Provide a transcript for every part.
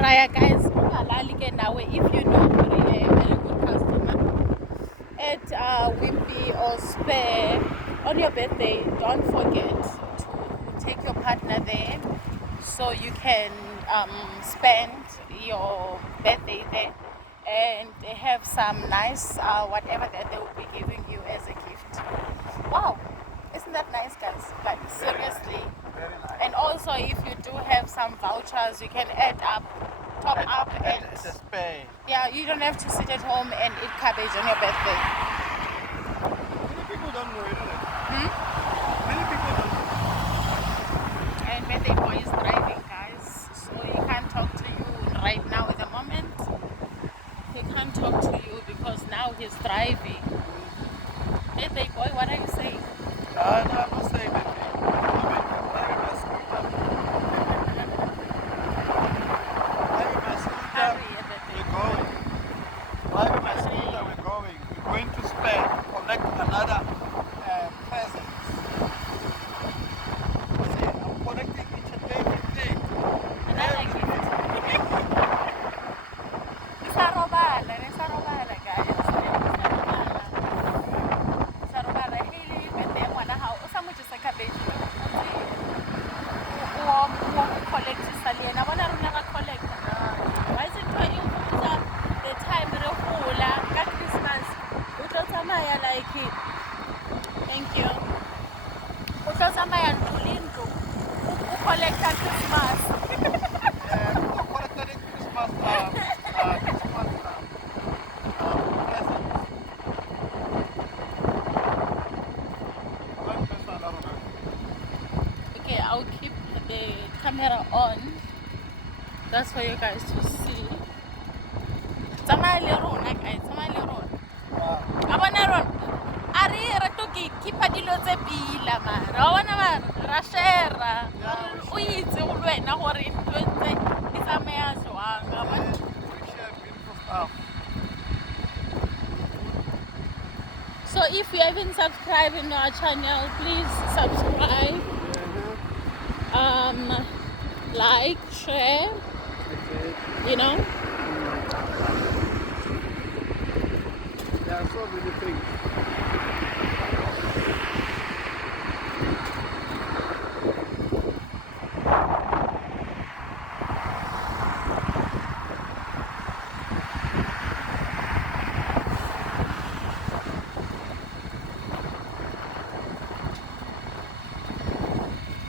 Raya guys, if you know a very good customer at Wimpy or Spare on your birthday, don't forget to take your partner there so you can spend your birthday there and they have some nice whatever that they will be giving you as a gift. Wow, isn't that nice guys? Like seriously. Very nice. And also if you do have some vouchers you can add up, top up and it's a Spare. yeah, you don't have to sit at home and eat cabbage on your birthday. Many people don't know it, isn't it? Hmm? Many people don't know. And birthday boy is driving guys, so he can't talk to you right now at the moment. He can't talk to you because now he's driving. Birthday boy, what are you saying? No, I'm not saying anything. I'm driving my scooter. Driving my scooter, Hurry, birthday we're boy. going. Driving my scooter, we're going. We're going to Spare, collect another present. See, I'm collecting each and everything. Another gift. Isarobala, guys. Isarobala. Hey, birthday ngwana hao. O sa mo jesa cabbage. O collect sa le yena. Bona rona ra collect. Why is it trying to the time re gola ka Christmas? O tlo tsamaya like it. Thank you. O tlo tsamaya ntlo le ntlo. O collect Christmas. I collected Christmas presents. Okay, I'll keep the camera on. That's for you guys to see. Tsamaya le rona guys, tsamaya le rona. A bona rona. Are re tlo keep dilo tse pila mara. A bona mara ra share. O itse go lwena gore ntlo tse di tsamaya jwang. A bona. We share beautiful stuff. So if you haven't subscribed in our channel, please subscribe. Like, share, you know. There are so many things.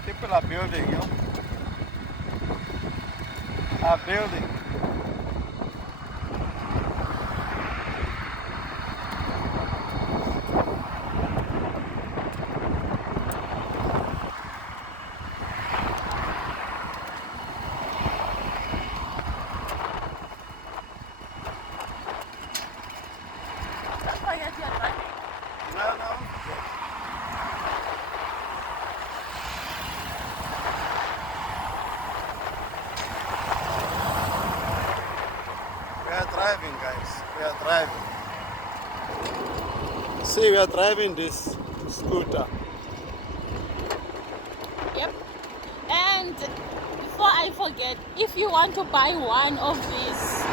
People are building, you know. Are building. Don't forget your driving. No. We are driving, guys. We are driving. See, we are driving this scooter. Yep. And before I forget, if you want to buy one of these,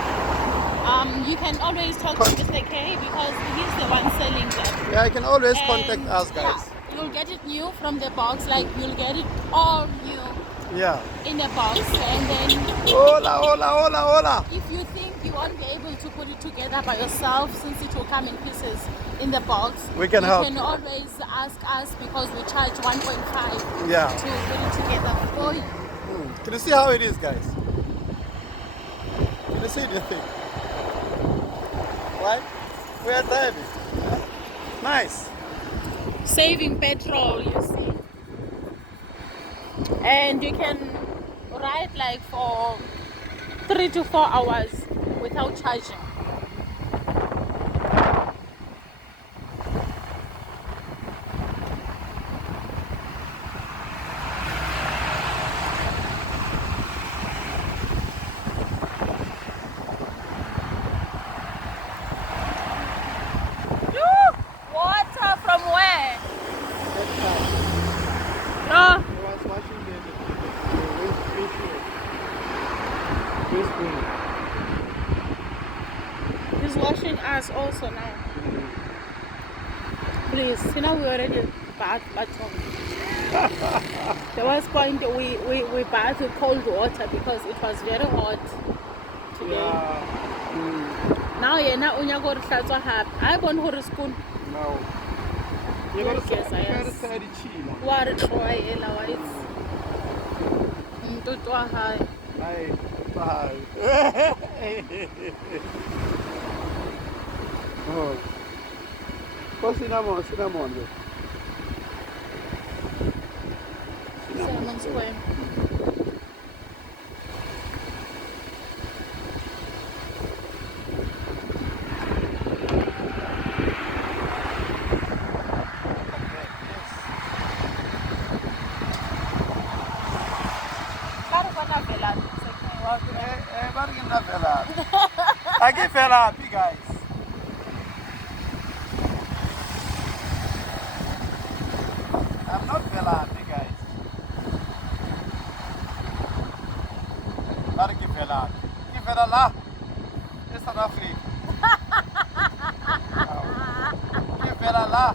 you can always talk to Mr. K because he's the one selling them. Yeah, you can always And, contact us, guys. Yeah, you'll get it new from the box, like you'll get it all new Yeah. in a box. And then Hola. if you think you won't be able to put it together by yourself, since it will come in pieces in the box, We can help. You can always ask us because we charge 1.5 Yeah. to put it together for you. Can you see how it is, guys? Can you see this thing? Right? We are driving. Nice. Saving petrol, you see. And you can ride like for 3 to 4 hours without charging. Water from where? I was watching the windshield. This spoon. He's washing us also now. Please, we already bath home. There was point we bathed with cold water because it was very hot today. Yeah. Now unya go hlatswa hape. I bone hore spoon. No. You Yes, gotta yes, I am. say the chila. Wa re tloa ela wa itse. Mtoto wa hae. Hey, bye. Oh. Go cinnamon. Cinnamon square. I give fell happy, guys. I'm not fell happy, guys. How to give fell happy? Give fell la. It's South Africa. Give fell la.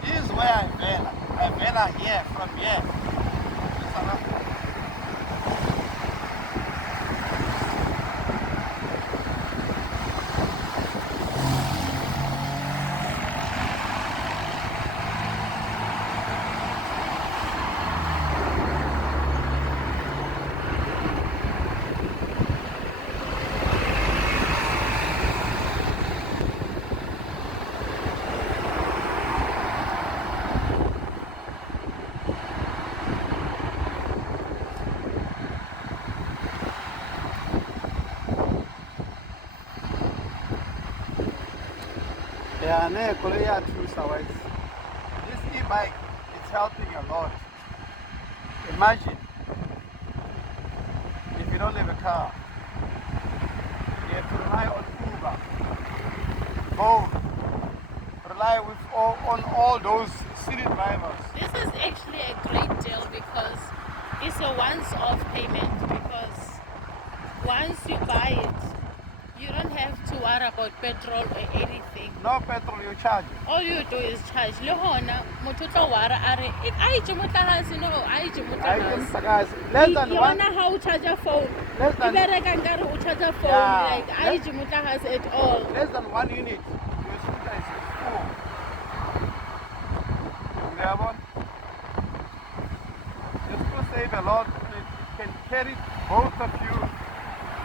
This is where I fell. I fell here, from here. It's South Africa. Yeah, this e-bike is helping a lot. Imagine if you don't have a car, you have to rely on Uber, Bolt, rely on all those city drivers. This is actually a great deal because it's a once-off payment because once you buy it, you don't have to worry about petrol or anything. No petrol you charge. All you do is charge. Le hona motho tlo wara are I jumutahasi no I jumutahasi. Less than You one. wanna how charge a phone? Less than. Ibereka ngare u charge a phone Yeah. like I jumutahasi at all. Less than 1 unit. Your scooter is full. Yeah, it's going to save a lot. It can carry both of you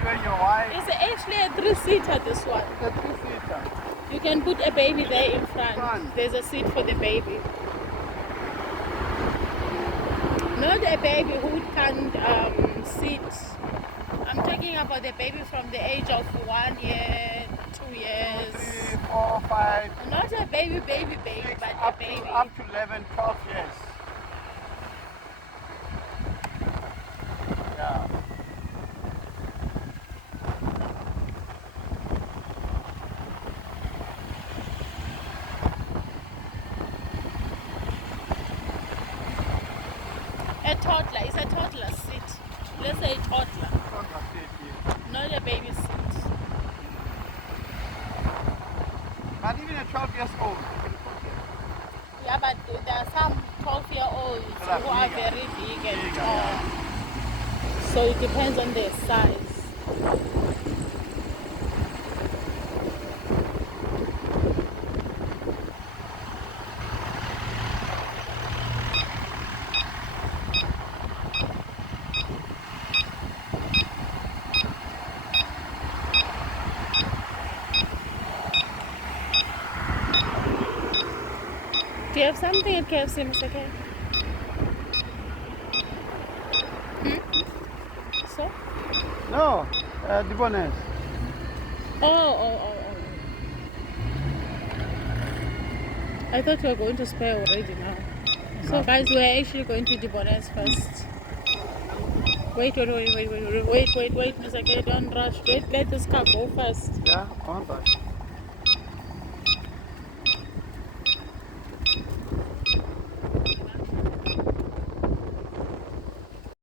and your wife. It's actually a 3-seater this one. It's a 2-seater. You can put a baby there in front. There's a seat for the baby. Not a baby who can't sit. I'm talking about the baby from the age of 1 year, 2 years. 3, 4, 5. Not a baby, but a baby. Up to 11, 12 years. Yeah. A toddler. It's a toddler seat. Let's say toddler. Not a baby seat. But even a 12 years old, you can put it. Yeah, but there are some 12-year-olds who are very big and tall. So it depends on their size. Do you have something at KFC, Mr. K? So? No, the bonus. Oh. I thought we were going to spare already now. So guys, we're actually going to Debonair's first. Wait, Mr. K, don't rush. Wait, let this car go first. Yeah, on that.